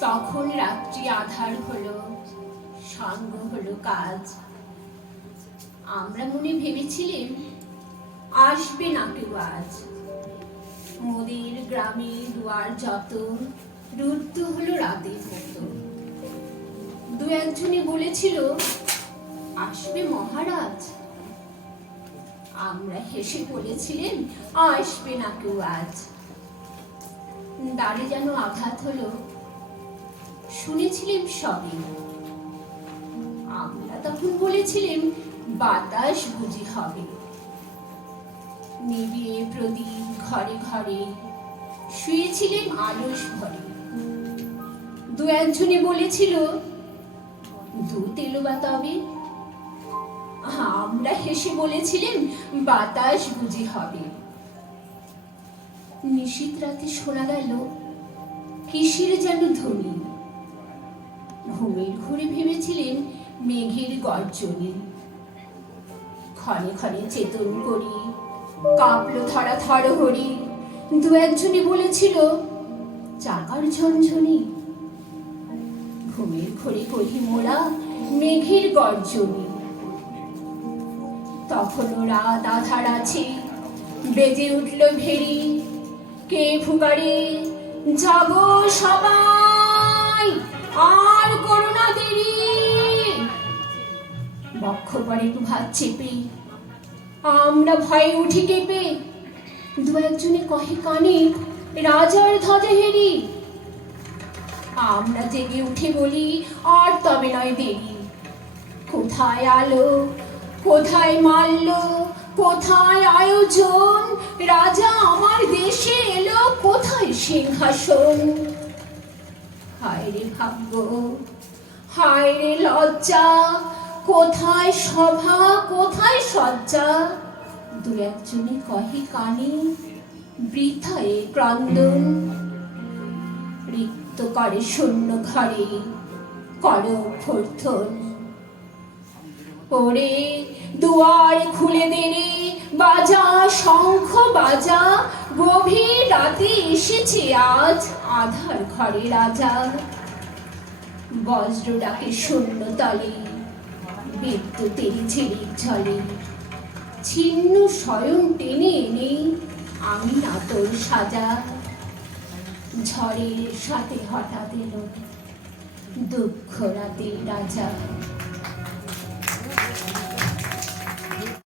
তখন রাত্রি আধার হলো, সঙ্গ হলো কাজ। আমরা মনে ভেবেছিলেন আসবে না কেউ আজ। মোদের গ্রামে দুয়ার যত রুদ্ধ হলো রাতের মতো। দু একজনে বলেছিল আসবে মহারাজ। আমরা হেসে বলেছিলেন আসবে না কেউ আজ। দ্বারে যেন আঘাত হলো, শুনেছিলেন সবই। আমরা তখন বলেছিলেন বাতাস বুঝি হবে। নিবিয়ে প্রদীপ ঘরে ঘরে শুয়েছিলেন আলস ভরে। দু একজনে বলেছিল দুধ এলো বা তবে। আমরা হেসে বলেছিলেন বাতাস বুঝি হবে। নিশীথ রাতে শোনা গেল কিসের যেন ধ্বনি। ঘুমের ঘুরে ভেবেছিলেন মেঘের গর্জনে। ক্ষণে ক্ষণে চেতন করি কাঁপলো ধরা থরহরি। দু একজনে বলেছিল চাকার ঝনঝনি। ঘুমের ঘরে কহি মোরা মেঘের গর্জনে। তখনও রাত আধার আছে, বেজে উঠল ভেরি। কে ফুকারে জাগো সবাই, আর করোনা দেরি। বক্ষ পরে ভাত চেপে আমরা ভয়ে উঠি কেঁপে। দু একজনে কহে কানে রাজার ধ্বজা হেরি। আমরা জেগে উঠে বলি আর তবে নয় দেরি। কোথায় আলো, কোথায় মাল্য, কোথায় আয়োজন। রাজা আমার দেশে এলো, কোথায় সিংহাসন। হায় রে ভাগ্য, হায় রে লজ্জা, কোথায় সভা, কোথায় সজ্জা। দু একজনে কহে কানে বৃথা এ ক্রন্দন। রিক্ত করে শূন্য ঘরে কর অভ্যর্থন। ওরে দুয়ার খুলে দে রে, বাজা শঙ্খ বাজা। গভীর রাতে এসেছে আজ আধার ঘরে রাজা। বজ্র ডাকে শূন্য তলে, বিদ্যুতের ঝিরিক ঝলে। ছিন্ন শয়ন টেনে এনে আমি না তোর সাজা। ঝড়ের সাথে হঠাৎ এলো দুঃখ রাতের রাজা।